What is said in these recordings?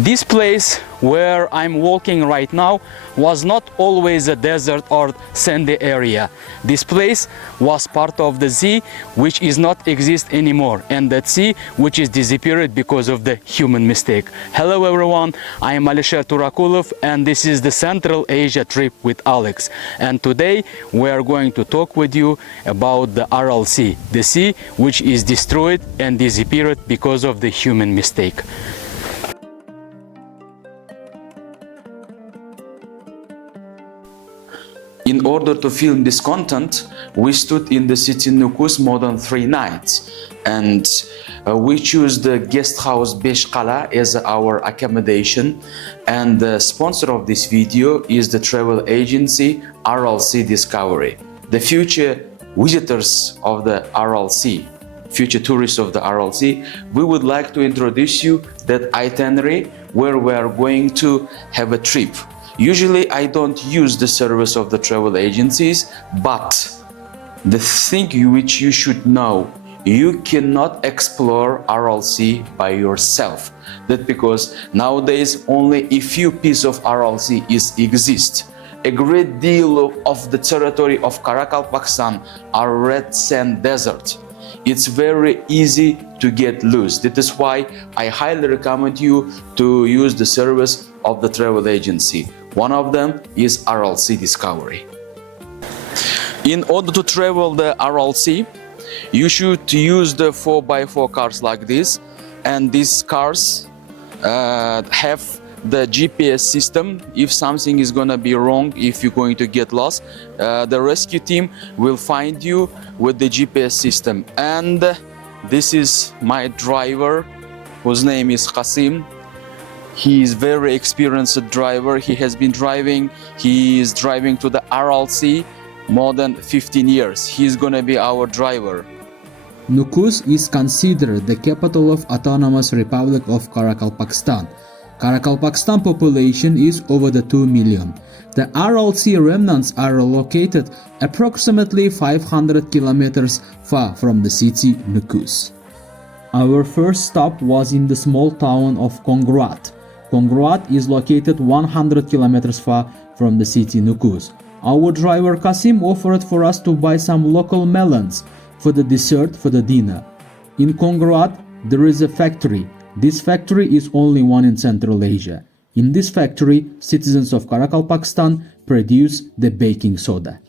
This place where I'm walking right now was not always a desert or sandy area. This place was part of the sea which is not exist anymore, and that sea which is disappeared because of the human mistake. Hello everyone, I am Alisher Turakulov and this is the Central Asia trip with Alex, and today we are going to talk with you about the Aral Sea, the sea which is destroyed and disappeared because of the human mistake. In order to film this content, we stood in the city Nukus more than 3 nights, and we choose the guest house Beshkala as our accommodation, and the sponsor of this video is the travel agency Aral Sea Discovery. The future visitors of the Aral Sea, future tourists of the Aral Sea, we would like to introduce you that itinerary where we are going to have a trip. Usually I don't use the service of the travel agencies, but the thing which you should know, you cannot explore Aral Sea by yourself. That's because nowadays only a few pieces of Aral Sea exist. A great deal of the territory of Karakal, Pakistan are red sand desert. It's very easy to get lost. That is why I highly recommend you to use the service of the travel agency. One of them is Aral Sea Discovery. In order to travel the Aral Sea, you should use the 4x4 cars like this, and these cars have the GPS system. If something is gonna be wrong, if you're going to get lost, the rescue team will find you with the GPS system. And this is my driver, whose name is Qasim. He is very experienced driver. He is driving to the Aral Sea more than 15 years. He is gonna be our driver. Nukus is considered the capital of Autonomous Republic of Karakal, Pakistan. Karakal, Pakistan population is over the 2 million. The Aral Sea remnants are located approximately 500 kilometers far from the city Nukus. Our first stop was in the small town of Kongruat. Kongruat is located 100 kilometers far from the city Nukus. Our driver Qasim offered for us to buy some local melons for the dessert for the dinner. In Kongruat, there is a factory. This factory is only one in Central Asia. In this factory, citizens of Karakal, Pakistan produce the baking soda.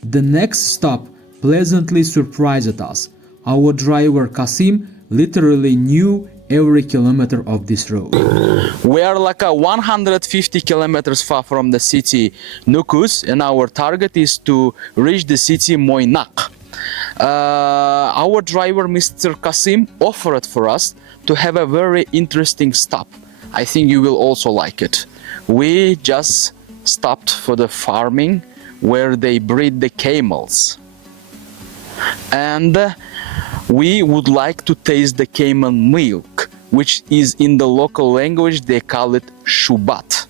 The next stop pleasantly surprised us. Our driver Qasim literally knew every kilometer of this road. We are like 150 kilometers far from the city Nukus, and our target is to reach the city Moynak. Our driver Mr. Qasim offered for us to have a very interesting stop. I think you will also like it. We just stopped for the farming where they breed the camels, and we would like to taste the camel milk, which is in the local language they call it shubat.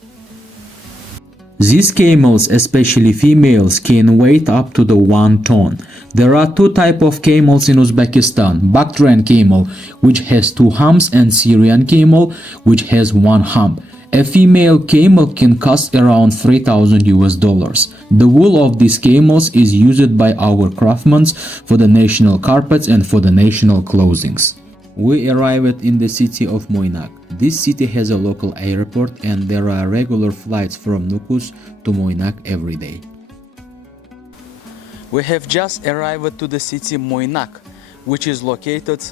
These camels, especially females, can weigh up to the 1 ton. There are 2 types of camels in Uzbekistan: Bactrian camel, which has 2 humps, and Syrian camel, which has 1 hump. A female camel can cost around $3,000. The wool of these camels is used by our craftsmen for the national carpets and for the national clothings. We arrived in the city of Moynak. This city has a local airport, and there are regular flights from Nukus to Moynak every day. We have just arrived to the city Moynak, which is located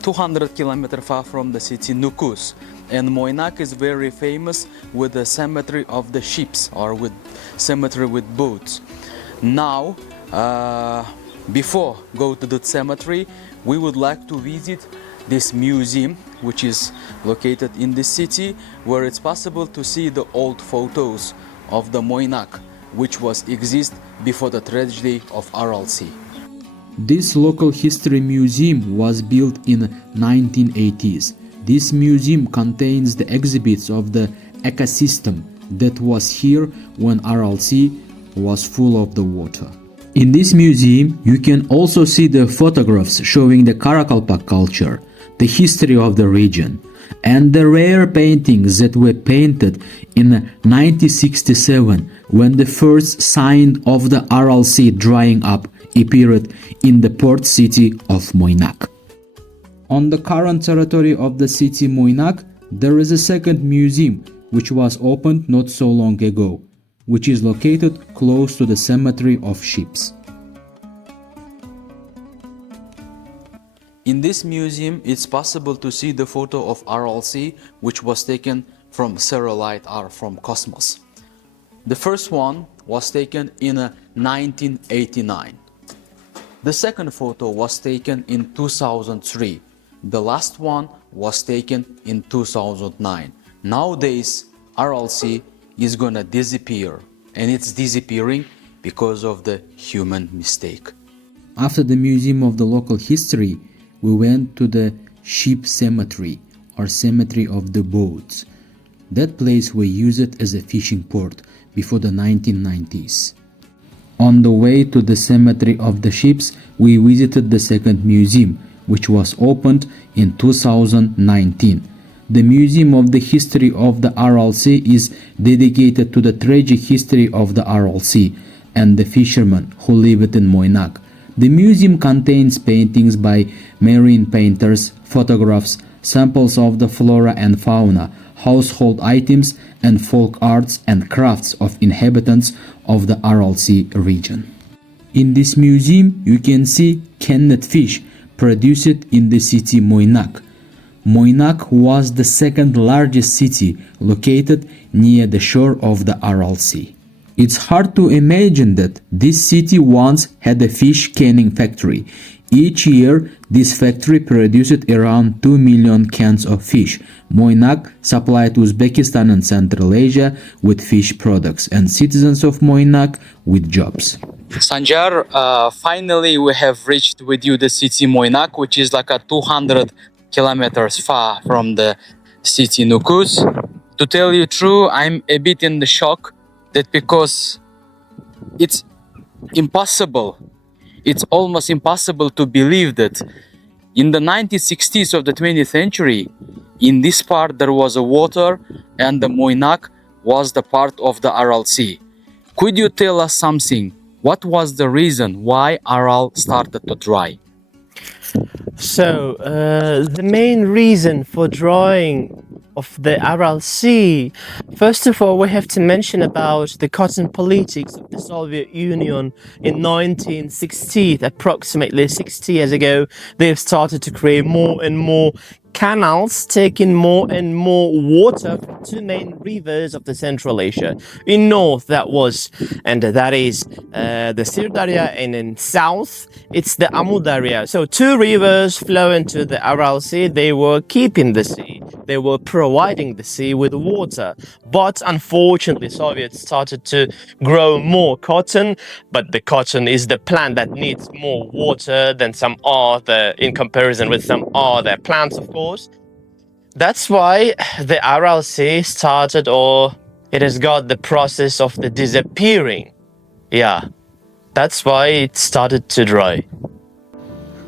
200 kilometers far from the city Nukus. And Moynak is very famous with the cemetery of the ships, or with cemetery with boats. Now, before go to the cemetery, we would like to visit this museum, which is located in the city, where it's possible to see the old photos of the Moynak, which exist before the tragedy of Aral Sea. This local history museum was built in 1980s. This museum contains the exhibits of the ecosystem that was here when Aral Sea was full of the water. In this museum, you can also see the photographs showing the Karakalpak culture, the history of the region. and the rare paintings that were painted in 1967 when the first sign of the Aral Sea drying up appeared in the port city of Moynak. On the current territory of the city Moynak, there is a second museum which was opened not so long ago, which is located close to the cemetery of ships. In this museum, it's possible to see the photo of Aral Sea, which was taken from Serolite or from Cosmos. The first one was taken in 1989. The second photo was taken in 2003. The last one was taken in 2009. Nowadays, Aral Sea is gonna disappear, and it's disappearing because of the human mistake. After the Museum of the Local History, we went to the ship cemetery or cemetery of the boats. That place was used as a fishing port before the 1990s. On the way to the cemetery of the ships, we visited the second museum, which was opened in 2019. The Museum of the History of the Aral Sea is dedicated to the tragic history of the Aral Sea and the fishermen who lived in Moynak. The museum contains paintings by marine painters, photographs, samples of the flora and fauna, household items, and folk arts and crafts of inhabitants of the Aral Sea region. In this museum, you can see canned fish produced in the city Moynak. Moynak was the second largest city located near the shore of the Aral Sea. It's hard to imagine that this city once had a fish canning factory. Each year, this factory produced around 2 million cans of fish. Moynak supplied Uzbekistan and Central Asia with fish products and citizens of Moynak with jobs. Sanjar, finally we have reached with you the city Moynak, which is like a 200 kilometers far from the city Nukus. To tell you true, I'm a bit in the shock that because it's impossible, it's almost impossible to believe that in the 1960s of the 20th century, in this part there was a water and the Moynak was the part of the Aral Sea. Could you tell us something? What was the reason why Aral started to dry? So, the main reason for drawing of the Aral Sea, first of all, we have to mention about the cotton politics of the Soviet Union in 1960, approximately 60 years ago. They've started to create more and more canals, taking more and more water from two main rivers of the Central Asia. In north, that is the Sirdarya, and in south, it's the Amu Darya. So two rivers flow into the Aral Sea. They were keeping the sea. They were providing the sea with water. But unfortunately, Soviets started to grow more cotton. But the cotton is the plant that needs more water than some other, in comparison with some other plants, of course. That's why the Aral Sea started, or it has got the process of the disappearing. Yeah, that's why it started to dry.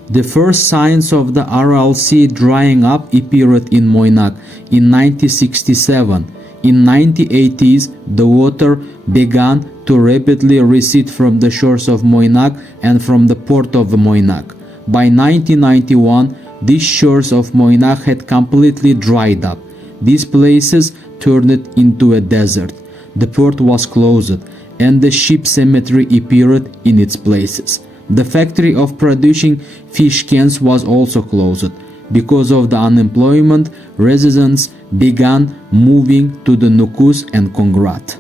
The first signs of the Aral Sea drying up appeared in Moynak in 1967. In 1980s, the water began to rapidly recede from the shores of Moynak and from the port of Moynak. By 1991, these shores of Moynak had completely dried up. These places turned into a desert. The port was closed, and the ship cemetery appeared in its places. The factory of producing fish cans was also closed. Because of the unemployment, residents began moving to the Nukus and Kongrat.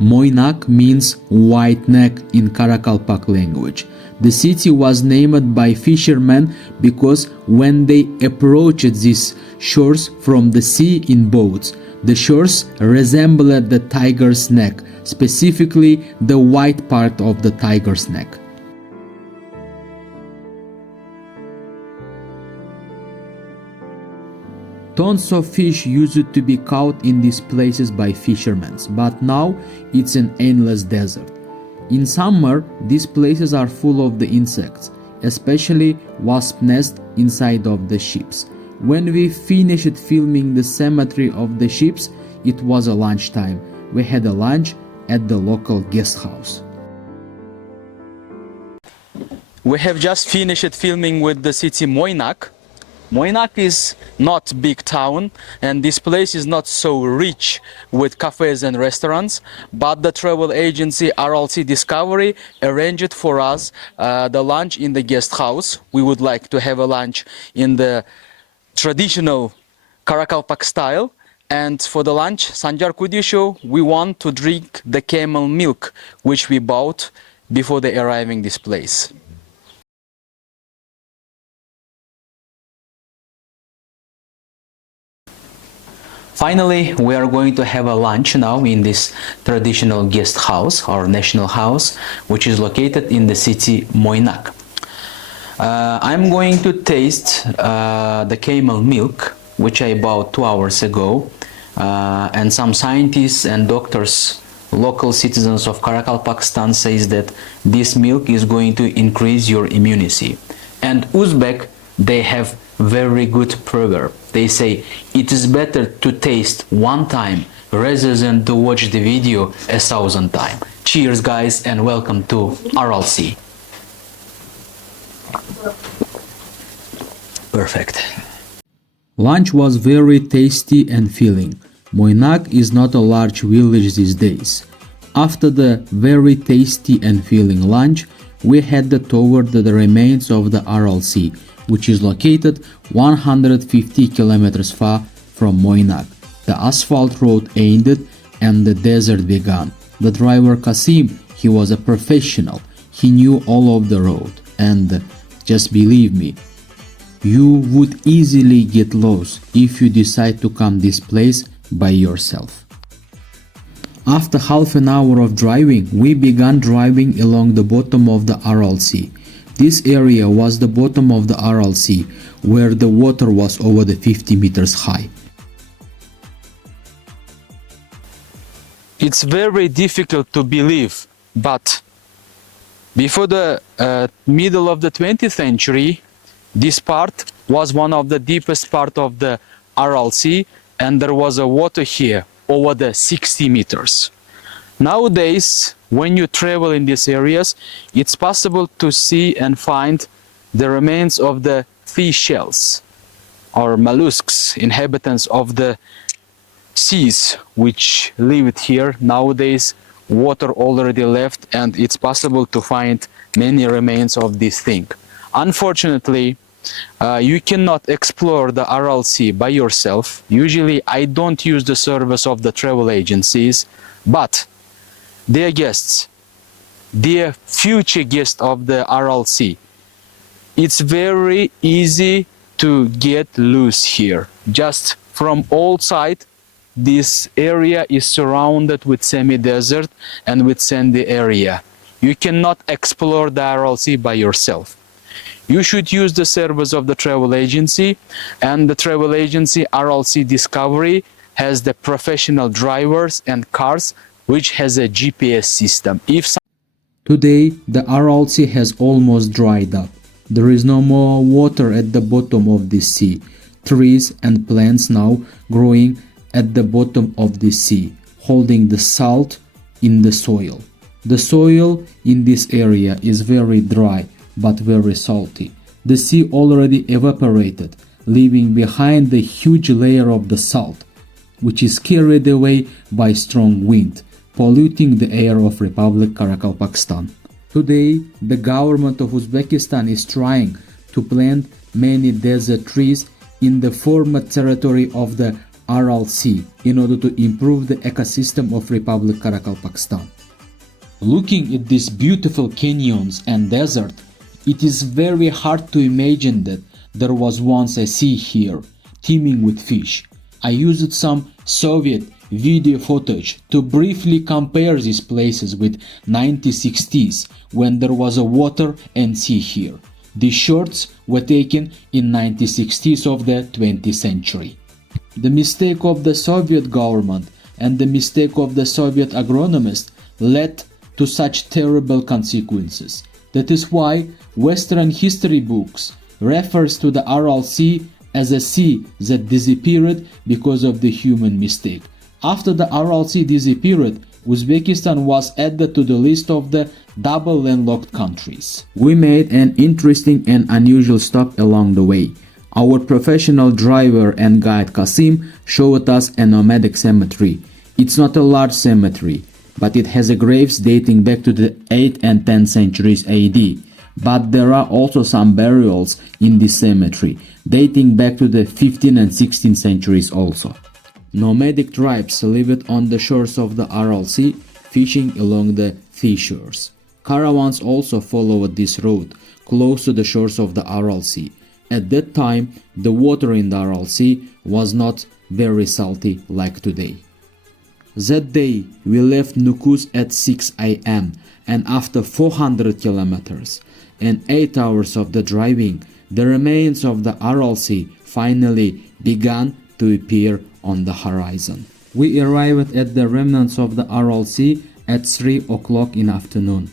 Moynak means white neck in Karakalpak language. The city was named by fishermen because when they approached these shores from the sea in boats, the shores resembled the tiger's neck, specifically the white part of the tiger's neck. Tons of fish used to be caught in these places by fishermen, but now it's an endless desert. In summer, these places are full of the insects, especially wasp nests inside of the ships. When we finished filming the cemetery of the ships, it was a lunchtime. We had a lunch at the local guest house. We have just finished filming with the city Moynak. Moynak is not big town, and this place is not so rich with cafes and restaurants, but the travel agency Aral Sea Discovery arranged for us the lunch in the guest house. We would like to have a lunch in the traditional Karakalpak style, and for the lunch, Sanjar Kudisho, we want to drink the camel milk which we bought before the arriving this place. Finally, we are going to have a lunch now in this traditional guest house or national house, which is located in the city Moynak. I'm going to taste the camel milk, which I bought 2 hours ago, and some scientists and doctors, local citizens of Karakalpakstan, says that this milk is going to increase your immunity. And Uzbek, they have very good proverb. They say it is better to taste one time rather than to watch the video 1,000 times. Cheers guys, and welcome to Aral Sea. Perfect. Lunch was very tasty and filling. Moynak is not a large village these days. After the very tasty and filling lunch, we headed toward the remains of the Aral Sea, which is located 150 kilometers far from Moynak. The asphalt road ended and the desert began. The driver Kasim, he was a professional. He knew all of the road, and just believe me, you would easily get lost if you decide to come this place by yourself. After half an hour of driving, we began driving along the bottom of the Aral Sea. This area was the bottom of the Aral Sea, where the water was over the 50 meters high. It's very difficult to believe, but before the middle of the 20th century, this part was one of the deepest part of the Aral Sea, and there was a water here over the 60 meters. Nowadays, when you travel in these areas, it's possible to see and find the remains of the fish shells or mollusks, inhabitants of the seas which lived here. Nowadays, water already left, and it's possible to find many remains of this thing. Unfortunately, you cannot explore the Aral Sea by yourself. Usually, I don't use the service of the travel agencies, but dear guests, dear future guests of the Aral Sea, it's very easy to get loose here. Just from all sides, this area is surrounded with semi-desert and with sandy area. You cannot explore the Aral Sea by yourself. You should use the service of the travel agency, and the travel agency Aral Sea Discovery has the professional drivers and cars which has a GPS system. Today, the Aral Sea has almost dried up. There is no more water at the bottom of the sea. Trees and plants now growing at the bottom of the sea, holding the salt in the soil. The soil in this area is very dry but very salty. The sea already evaporated, leaving behind the huge layer of the salt, which is carried away by strong wind, polluting the air of Republic Karakalpakstan. Today, the government of Uzbekistan is trying to plant many desert trees in the former territory of the Aral Sea in order to improve the ecosystem of Republic Karakalpakstan. Looking at these beautiful canyons and desert, it is very hard to imagine that there was once a sea here, teeming with fish. I used some Soviet video footage to briefly compare these places with 1960s, when there was a water and sea here. These shots were taken in 1960s of the 20th century. The mistake of the Soviet government and the mistake of the Soviet agronomist led to such terrible consequences. That is why Western history books refers to the Aral Sea as a sea that disappeared because of the human mistake. After the Aral Sea disappeared, Uzbekistan was added to the list of the double landlocked countries. We made an interesting and unusual stop along the way. Our professional driver and guide Kasim showed us a nomadic cemetery. It's not a large cemetery, but it has graves dating back to the 8th and 10th centuries AD. But there are also some burials in this cemetery, dating back to the 15th and 16th centuries also. Nomadic tribes lived on the shores of the Aral Sea, fishing along the seashores. Caravans also followed this road, close to the shores of the Aral Sea. At that time, the water in the Aral Sea was not very salty like today. That day, we left Nukus at 6 a.m. and after 400 kilometers and 8 hours of the driving, the remains of the Aral Sea finally began to appear on the horizon. We arrived at the remnants of the Aral Sea at 3 o'clock in afternoon.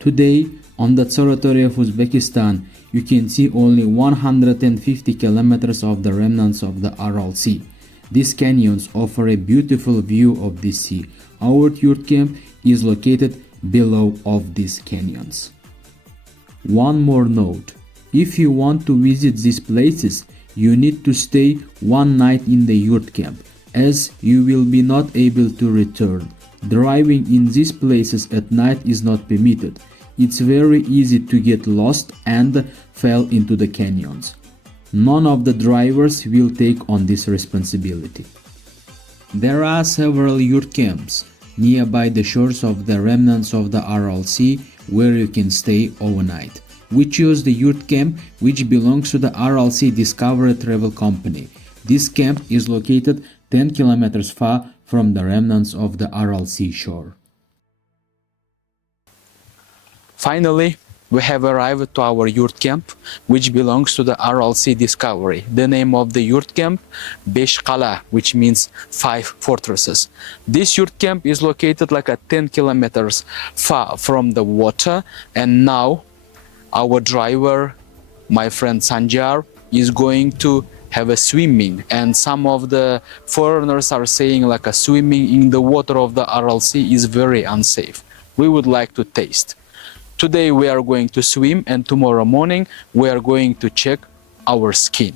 Today, on the territory of Uzbekistan, you can see only 150 kilometers of the remnants of the Aral Sea. These canyons offer a beautiful view of the sea. Our yurt camp is located below of these canyons. One more note: if you want to visit these places, you need to stay one night in the yurt camp, as you will be not able to return. Driving in these places at night is not permitted. It's very easy to get lost and fall into the canyons. None of the drivers will take on this responsibility. There are several yurt camps nearby the shores of the remnants of the Aral Sea where you can stay overnight. We chose the yurt camp which belongs to the Aral Sea Discovery Travel Company. This camp is located 10 kilometers far from the remnants of the Aral Sea shore. Finally, we have arrived to our yurt camp, which belongs to the Aral Sea Discovery. The name of the yurt camp, Besh Qala, which means 5 fortresses. This yurt camp is located like at 10 kilometers far from the water, and now our driver, my friend Sanjar, is going to have a swimming, and some of the foreigners are saying like a swimming in the water of the Aral Sea is very unsafe. We would like to taste. Today we are going to swim, and tomorrow morning we are going to check our skin.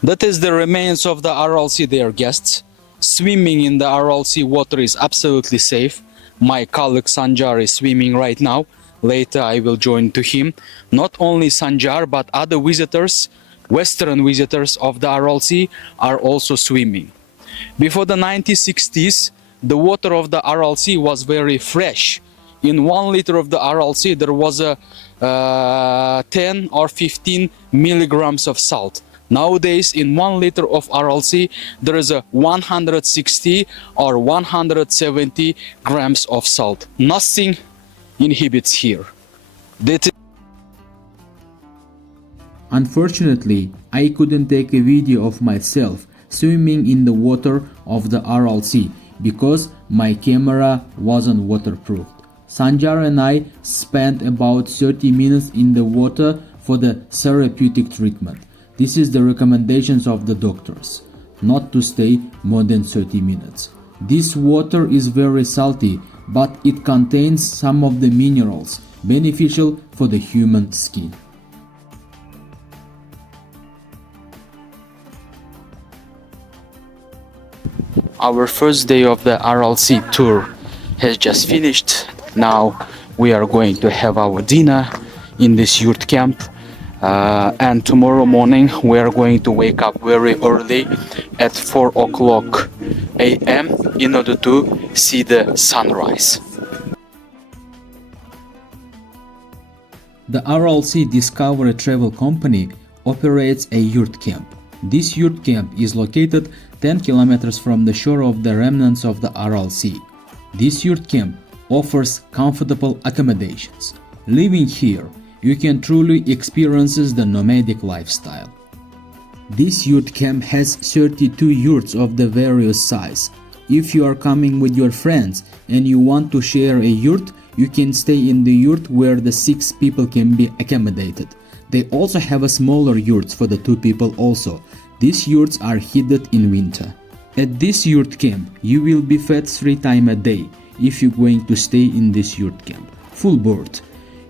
That is the remains of the Aral Sea, dear guests. Swimming in the Aral Sea water is absolutely safe. My colleague Sanjar is swimming right now. Later I will join to him. Not only Sanjar, but other visitors, Western visitors of the Aral Sea, are also swimming. Before the 1960s, the water of the Aral Sea was very fresh. In 1 liter of the Aral Sea, there was a 10 or 15 milligrams of salt. Nowadays, in 1 liter of Aral Sea, there is a 160 or 170 grams of salt. Nothing inhibits here. Unfortunately, I couldn't take a video of myself swimming in the water of the Aral Sea because my camera wasn't waterproofed. Sanjar and I spent about 30 minutes in the water for the therapeutic treatment. This is the recommendations of the doctors, not to stay more than 30 minutes. This water is very salty, but it contains some of the minerals beneficial for the human skin. Our first day of the Aral Sea Tour has just finished. Now we are going to have our dinner in this yurt camp. And tomorrow morning we are going to wake up very early at 4 o'clock a.m. in order to see the sunrise. The Aral Sea Discovery Travel Company operates a yurt camp. This yurt camp is located 10 kilometers from the shore of the remnants of the Aral Sea. This yurt camp offers comfortable accommodations. Living here, you can truly experience the nomadic lifestyle. This yurt camp has 32 yurts of the various size. If you are coming with your friends and you want to share a yurt, You can stay in the yurt where the 6 people can be accommodated. They also have a smaller yurts for the 2 people also. These yurts are heated in winter. At this yurt camp, you will be fed 3 times a day if you're going to stay in this yurt camp. Full board.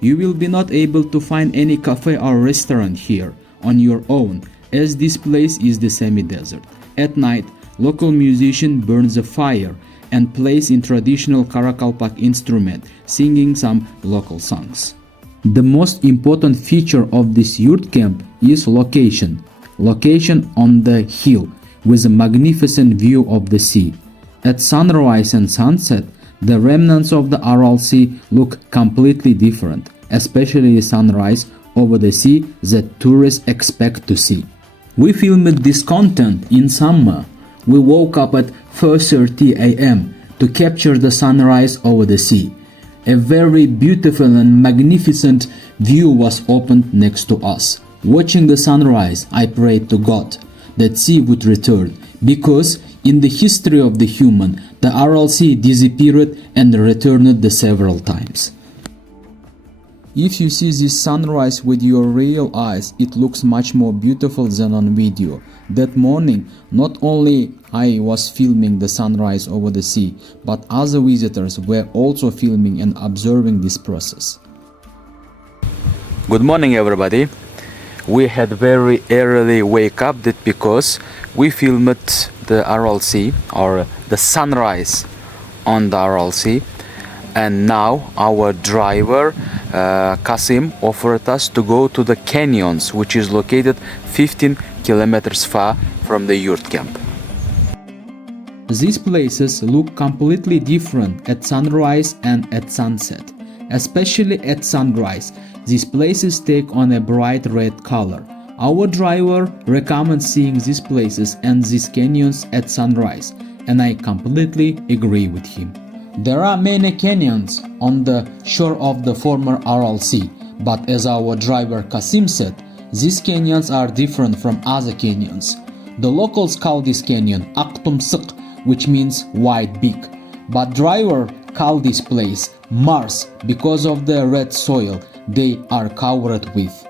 You will be not able to find any cafe or restaurant here on your own, as this place is the semi-desert. At night, local musician burns a fire and plays in traditional Karakalpak instrument, singing some local songs. The most important feature of this yurt camp is location. Location on the hill with a magnificent view of the sea. At sunrise and sunset, the remnants of the Aral Sea look completely different, especially the sunrise over the sea that tourists expect to see. We filmed this content in summer. We woke up at 4:30 a.m. to capture the sunrise over the sea. A very beautiful and magnificent view was opened next to us. Watching the sunrise, I prayed to God that sea would return, because in the history of the human, the Aral Sea disappeared and returned several times. If you see this sunrise with your real eyes, it looks much more beautiful than on video. That morning, not only I was filming the sunrise over the sea, but other visitors were also filming and observing this process. Good morning, everybody. We had very early wake up, that because we filmed the Aral Sea, or the sunrise on the Aral Sea, and now our driver Kasim offered us to go to the canyons, which is located 15 kilometers far from the yurt camp. These places look completely different at sunrise and at sunset. Especially at sunrise, these places take on a bright red color. Our driver recommends seeing these places and these canyons at sunrise, and I completely agree with him. There are many canyons on the shore of the former Aral Sea, but as our driver Kasim said, these canyons are different from other canyons. The locals call this canyon Aktumsık, which means wide big, but driver called this place Mars because of the red soil they are covered with.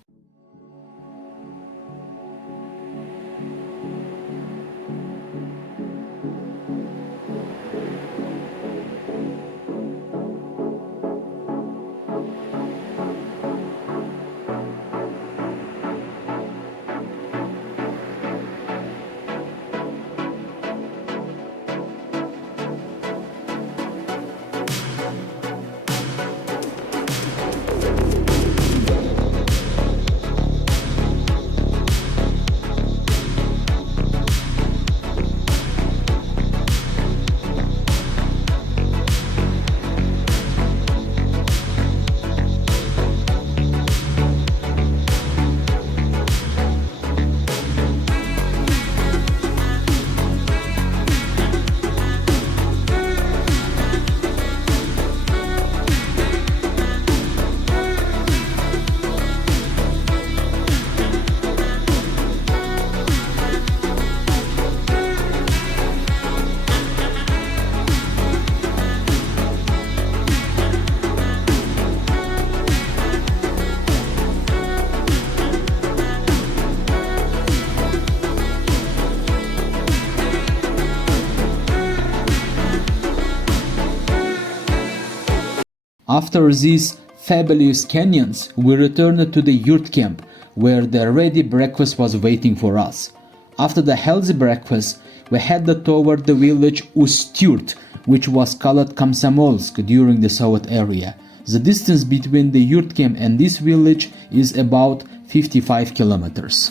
After these fabulous canyons, we returned to the yurt camp, where the ready breakfast was waiting for us. After the healthy breakfast, we headed toward the village Ustyurt, which was called Komsomolsk during the Soviet era. The distance between the yurt camp and this village is about 55 kilometers.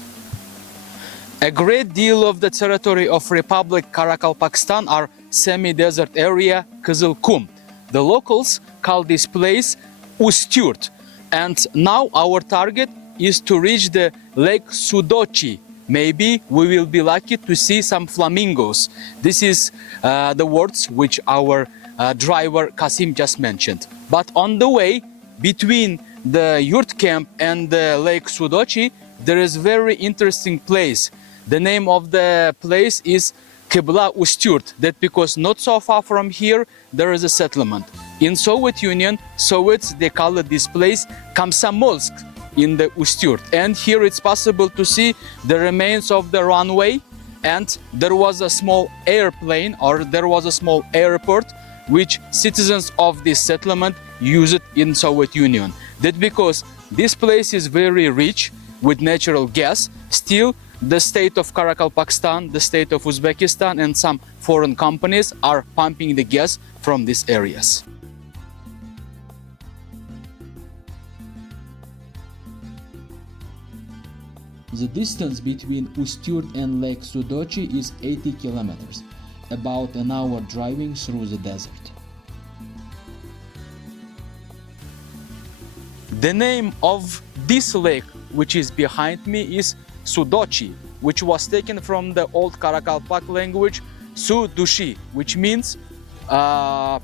A great deal of the territory of Republic Karakalpakstan are semi-desert area Kızıl Kum. The locals call this place Ustyurt, and now our target is to reach the Lake Sudochi. Maybe we will be lucky to see some flamingos. This is the words which our driver Kasim just mentioned. But on the way between the yurt camp and the Lake Sudochi, there is very interesting place. The name of the place is Kibla Ustyurt, that because not so far from here there is a settlement. In Soviet Union, Soviets, they called this place Komsomolsk in the Ustyurt. And here it's possible to see the remains of the runway, and there was a small airplane, or there was a small airport which citizens of this settlement used in Soviet Union. That because this place is very rich with natural gas, still the state of Karakalpakstan, the state of Uzbekistan, and some foreign companies are pumping the gas from these areas. The distance between Ustyurt and Lake Sudochi is 80 kilometers, about an hour driving through the desert. The name of this lake, which is behind me, is Sudochi, which was taken from the old Karakalpak language Sudushi, which means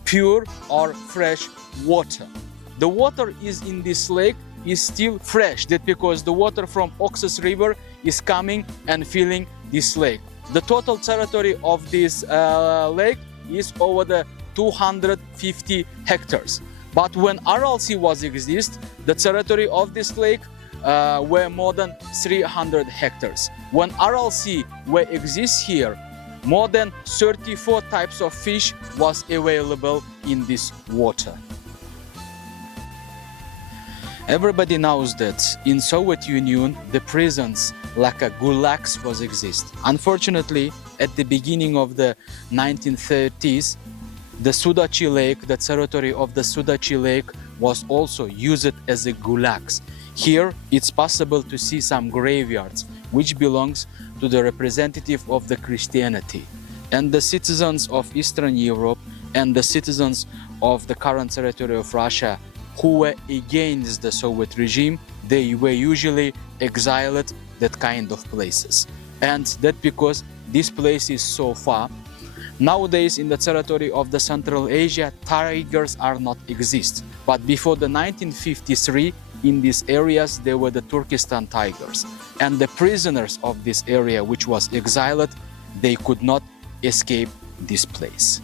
pure or fresh water. The water is in this lake is still fresh, that because the water from Oxus River is coming and filling this lake. The total territory of this lake is over the 250 hectares. But when Aral Sea was exist, the territory of this lake were more than 300 hectares. When Aral Sea were exists here, more than 34 types of fish was available in this water. Everybody knows that in Soviet Union, the prisons like a gulags was exist. Unfortunately, at the beginning of the 1930s, the Sudachi Lake, the territory of the Sudachi Lake was also used as a gulags. Here, it's possible to see some graveyards, which belongs to the representative of the Christianity. And the citizens of Eastern Europe and the citizens of the current territory of Russia who were against the Soviet regime, they were usually exiled that kind of places. And that because this place is so far. Nowadays in the territory of the Central Asia, tigers are not exist. But before the 1953, in these areas, there were the Turkestan tigers. And the prisoners of this area, which was exiled, they could not escape this place.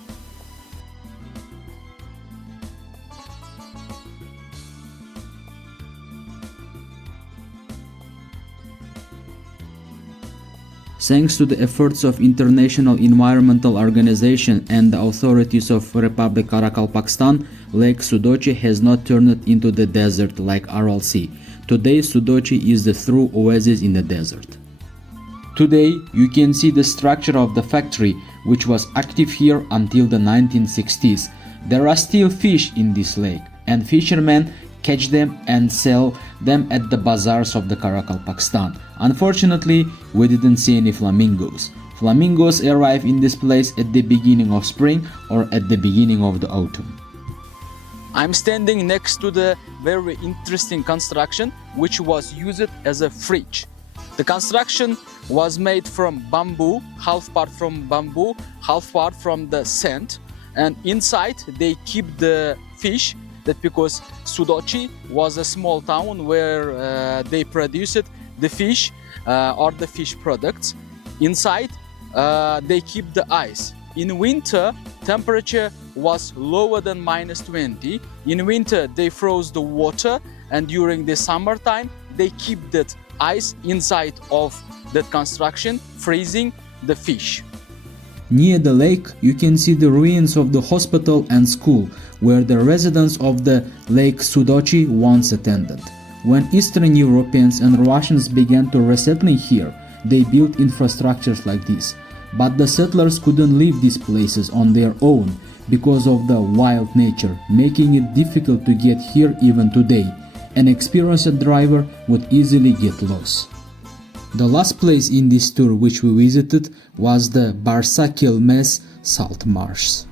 Thanks to the efforts of International Environmental Organization and the authorities of Republic Karakalpakstan, Lake Sudochi has not turned into the desert like Aral Sea. Today, Sudochi is the true oasis in the desert. Today, you can see the structure of the factory, which was active here until the 1960s. There are still fish in this lake, and fishermen catch them and sell them at the bazaars of the Karakalpakstan. Unfortunately, we didn't see any flamingos. Flamingos arrive in this place at the beginning of spring or at the beginning of the autumn. I'm standing next to the very interesting construction which was used as a fridge. The construction was made from bamboo, half part from bamboo, half part from the sand, and inside they keep the fish. That because Sudochi was a small town where they produced the fish or the fish products. Inside they keep the ice. In winter, temperature was lower than -20. In winter, they froze the water, and during the summertime, they keep that ice inside of that construction, freezing the fish. Near the lake, you can see the ruins of the hospital and school, where the residents of the Lake Sudochi once attended. When Eastern Europeans and Russians began to resettling here, they built infrastructures like this. But the settlers couldn't leave these places on their own because of the wild nature, making it difficult to get here even today. An experienced driver would easily get lost. The last place in this tour which we visited was the Barsa Kelmes salt marsh.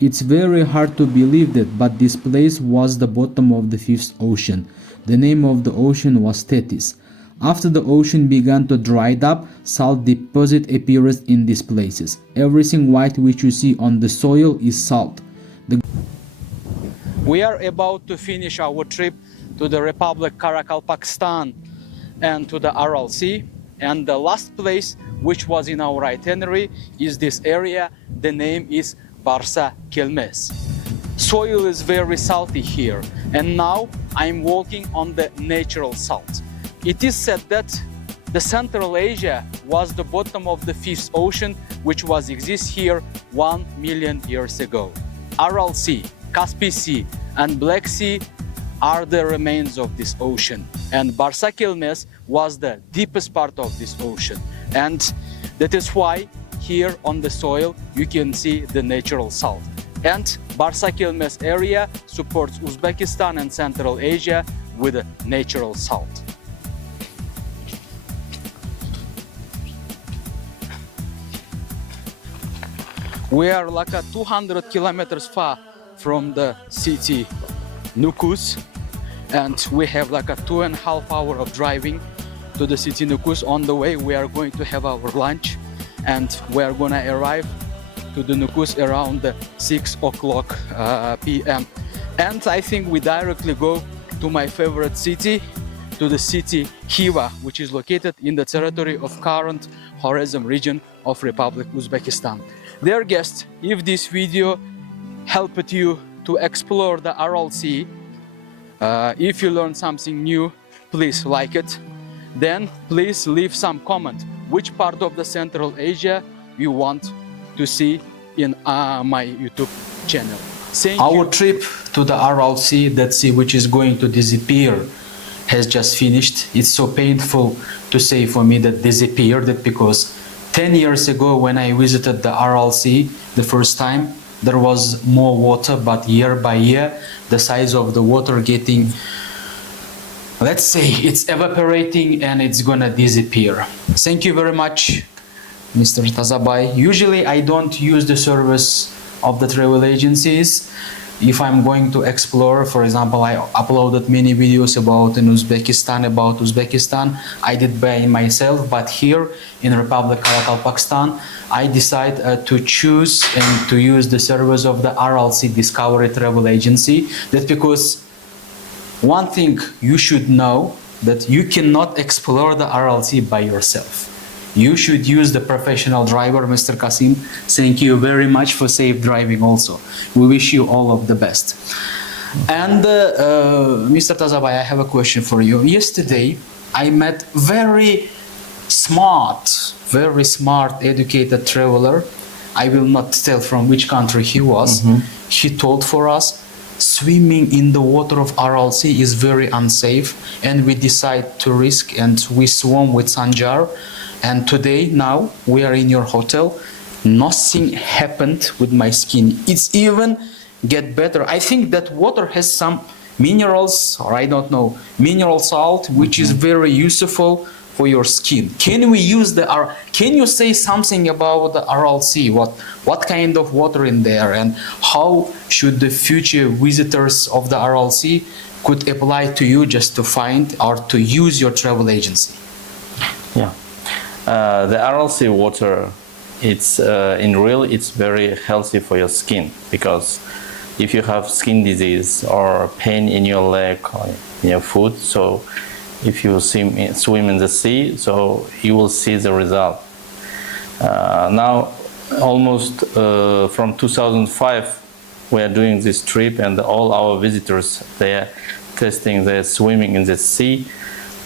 It's very hard to believe that, but this place was the bottom of the fifth ocean. The name of the ocean was Tethys. After the ocean began to dry up, salt deposit appeared in these places. Everything white which you see on the soil is salt. We are about to finish our trip to the Republic Karakalpakstan and to the Aral Sea, and the last place which was in our itinerary is this area. The name is Barsa Kelmes. soil is very salty here, and now I'm walking on the natural salt. It is said that the Central Asia was the bottom of the Fifth Ocean, which was exist here 1 million years ago. Aral Sea, Caspian Sea, and Black Sea are the remains of this ocean, and Barsakilmes was the deepest part of this ocean, and that is why here on the soil you can see the natural salt. And Barsakilmes area supports Uzbekistan and Central Asia with a natural salt. We are like 200 kilometers far from the city Nukus, and we have like a 2.5 hours of driving to the city Nukus. On the way we are going to have our lunch, and we are gonna arrive to the Nukus around 6 o'clock p.m. And I think we directly go to my favorite city, to the city Khiva, which is located in the territory of current Khwarezm region of Republic Uzbekistan. Dear guests, if this video helped you to explore the Aral Sea, if you learned something new, please like it. Then please leave some comment which part of the Central Asia you want to see in my YouTube channel. Our trip to the Aral Sea, that sea which is going to disappear, has just finished. It's so painful to say for me that disappeared, because 10 years ago when I visited the Aral Sea the first time, there was more water, but year by year the size of the water getting, let's say, it's evaporating and it's gonna disappear. Thank you very much, Mr. Tazabay. Usually I don't use the service of the travel agencies. If I'm going to explore, for example, I uploaded many videos about Uzbekistan, I did by myself, but here in Republic Karakalpakstan, I decided to choose and to use the service of the Aral Sea Discovery Travel Agency. That's because one thing you should know, that you cannot explore the Aral Sea by yourself. You should use the professional driver, Mr. Kasim. Thank you very much for safe driving also. We wish you all of the best. And Mr. Tazabay, I have a question for you. Yesterday, I met very smart, educated traveler. I will not tell from which country he was. He told for us, swimming in the water of Aral Sea is very unsafe, and we decide to risk, and we swam with Sanjar. And today, now, we are in your hotel. Nothing happened with my skin. It's even get better. I think that water has some minerals, or I don't know, mineral salt, which is very useful for your skin. Can we use can you say something about the Aral Sea? What kind of water in there, and how should the future visitors of the Aral Sea could apply to you just to find or to use your travel agency? Yeah. The Aral Sea water, it's it's very healthy for your skin, because if you have skin disease or pain in your leg or in your foot, so if you swim in the sea, so you will see the result. Now, almost from 2005, we are doing this trip, and all our visitors, they are testing their swimming in the sea.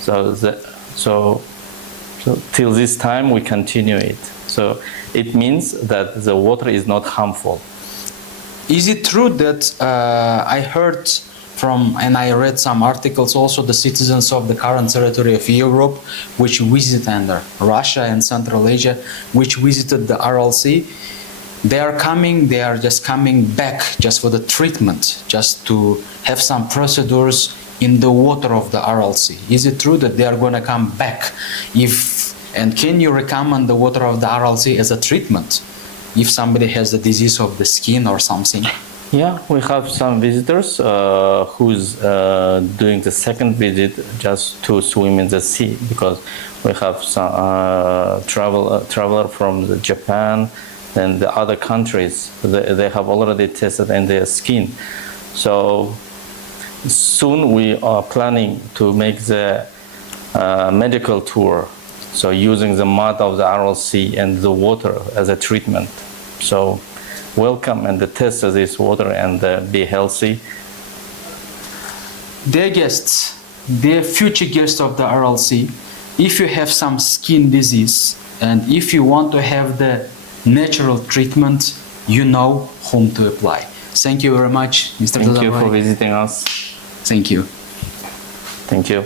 So till this time we continue it. So it means that the water is not harmful. Is it true that I heard from, and I read some articles also, the citizens of the current territory of Europe, which visit, and Russia and Central Asia, which visited the Aral Sea, they are just coming back just for the treatment, just to have some procedures in the water of the Aral Sea. Is it true that they are going to come back? And can you recommend the water of the Aral Sea as a treatment if somebody has a disease of the skin or something? Yeah, we have some visitors who's doing the second visit just to swim in the sea, because we have some traveler from Japan and the other countries. They have already tested in their skin. So soon we are planning to make the medical tour, so using the mud of the Aral Sea and the water as a treatment. So welcome and test this water and be healthy. Dear guests, dear future guests of the Aral Sea, if you have some skin disease and if you want to have the natural treatment, you know whom to apply. Thank you very much, Mr. Thank you Tadavai. for visiting us. Thank you. Thank you.